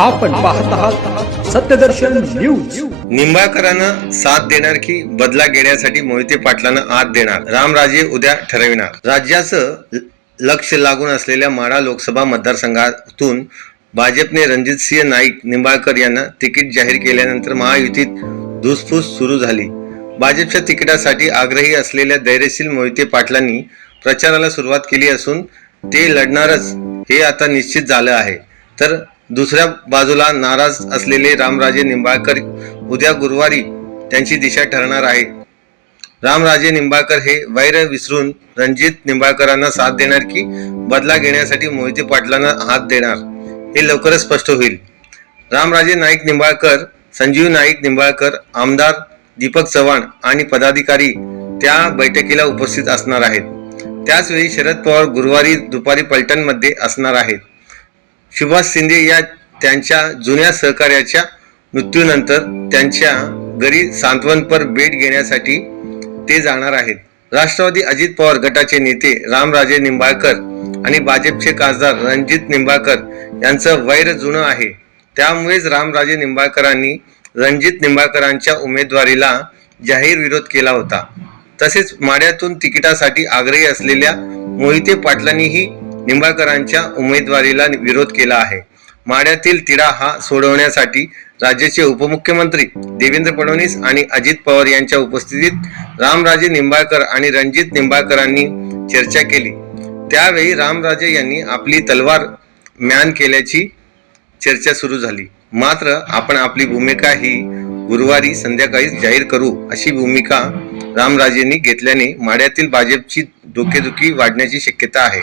आपण पाहत आहात सत्यदर्शन न्यूज. निंबाळकरानं साथ देणार की बदला घेण्यासाठी मोहिते पाटलांना आत देणार? रामराजे उद्या ठरविणार. राज्याचं लक्ष लागून असलेल्या माढा लोकसभा मतदारसंघातून भाजपने रणजित सिंह नाईक निंबाळकर यांना तिकीट जाहीर केल्यानंतर महायुतीत धुसफूस सुरू झाली. भाजपच्या तिकिटासाठी आग्रही असलेल्या धैर्यशील मोहिते पाटलांनी प्रचाराला सुरुवात केली असून ते लढणारच हे आता निश्चित झालं आहे. तर दुसऱ्या बाजूला नाराज असलेले रामराजे निंबाळकर उद्या गुरुवारी त्यांची दिशा ठरणार आहे. रामराजे निंबाळकर हे वैर विसरून रणजित निंबाळकरांना साथ देणार की बदला घेण्यासाठी मोहिते पाटलांना हात देणार हे लवकरच स्पष्ट होईल. रामराजे नाईक निंबाळकर संजीव नाईक निंबाळकर आमदार दीपक चव्हाण आणि पदाधिकारी त्या बैठकीला उपस्थित असणार आहेत. त्याचवेळी शरद पवार गुरुवारी दुपारी पलटणमध्ये असणार आहेत. सुभाष शिंदे या त्यांच्या जुन्या सहकार्याच्या मृत्यूनंतर त्यांच्या घरी सांत्वनपर भेट घेण्यासाठी ते जाणार आहेत. राष्ट्रवादी अजित पवार गटाचे नेते रामराजे निंबाळकर आणि भाजपचे खासदार रणजित निंबाळकर यांचं वैर जुनं आहे. त्यामुळेच रामराजे निंबाळकरांनी रणजित निंबाळकरांच्या उमेदवारीला जाहीर विरोध केला होता. तसेच माड्यातून तिकिटासाठी आग्रही असलेल्या मोहिते पाटलांनीही निंबाळकरांच्या उमेदवारीला विरोध केला आहे. माड्यातील तिढा हा सोडवण्यासाठी राज्याचे उपमुख्यमंत्री देवेंद्र फडणवीस आणि अजित पवार यांच्या उपस्थितीत रामराजे निंबाळकर आणि रणजित निंबाळकरांनी चर्चा केली. त्यावेळी रामराजे यांनी आपली तलवार म्यान केल्याची चर्चा सुरू झाली. मात्र आपण आपली भूमिका ही गुरुवारी संध्याकाळी जाहीर करू अशी भूमिका रामराजेंनी घेतल्याने माड्यातील भाजपची डोकेदुखी वाढण्याची शक्यता आहे.